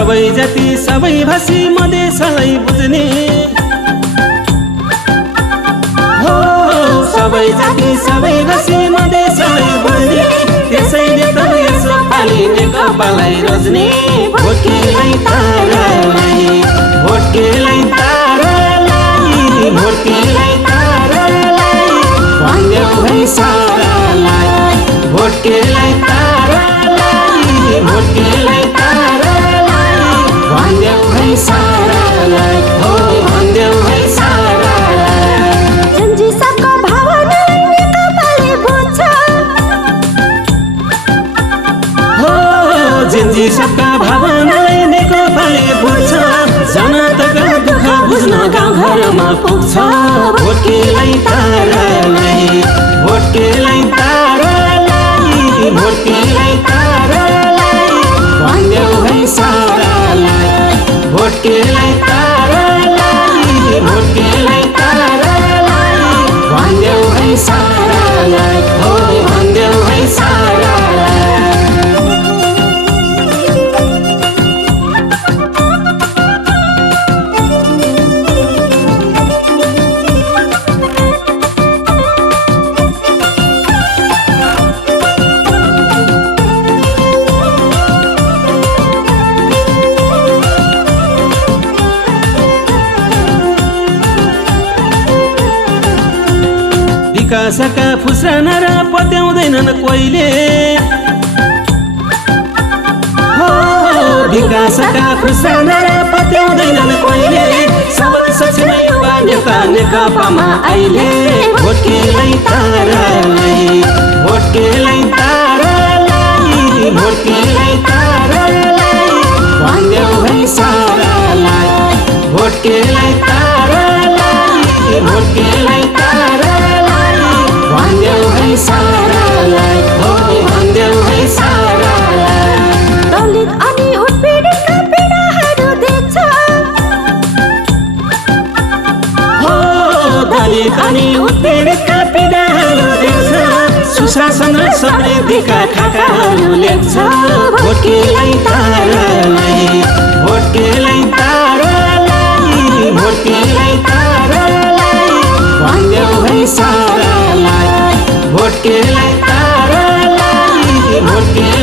सबै जाति सबै भाषी मधेसलाई बुझ्ने हो सबै जाति सबै भाषी मधेसलाई बुझ्ने त्यसैले त यसो पाली नेकपालाई रोज्ने भोटकेलाई तारालाई भोटकेलाई तारालाई भोटकेलाई तारालाई भन्देऊ है सारालाई भोटकेलाई तारालाई भोटकेलाई तारालाई भन्देऊ है सारालाई हो भन्देऊ है सारालाई जन्जी सबका भावनालाई नेकपाले बुझ्छ हो जन्जी सबका भावनालाई नेकपाले बुझ्छ जनताका दुःख बुझ्न गाउँघरमा पुग्छ भोटकेलाई तारालाई भोटकेलाई तारालाई भोटकेलाई तारालाई भन्देऊ है सारालाई भोटकेलाई तारालाई भोटकेलाई तारालाई भन्देऊ है सारालाई हो भन्देऊ है सारालाई विकासका फुस्राना र पत्याउँदैनन् कोहीले हो विकासका फुस्राना र पत्याउँदैनन् कोहीले सबल सक्षम युवा नेता नेकपामा अहिले भोटकेलाई तारालाई भोटकेलाई तारालाई भोटकेलाई तारालाई भन्देऊ है सारालाई भोटकेलाई तारालाई भोटकेलाई तारालाई भन्देऊ है सारालाई हो भन्देऊ है सारालाई दलित अनि उत्पीडितका पीडाहरू देख्छ हो दलित अनि उत्पीडितका पीडाहरू देख्छ सुशासन र समृद्धिका खाकाहरू लेख्छ भोटकेलाई तारालाई भोटकेलाई तारालाई भोटकेलाई तारालाई भन्देऊ है सारालाई भोटकेलाई तारालाई भोटकेलाई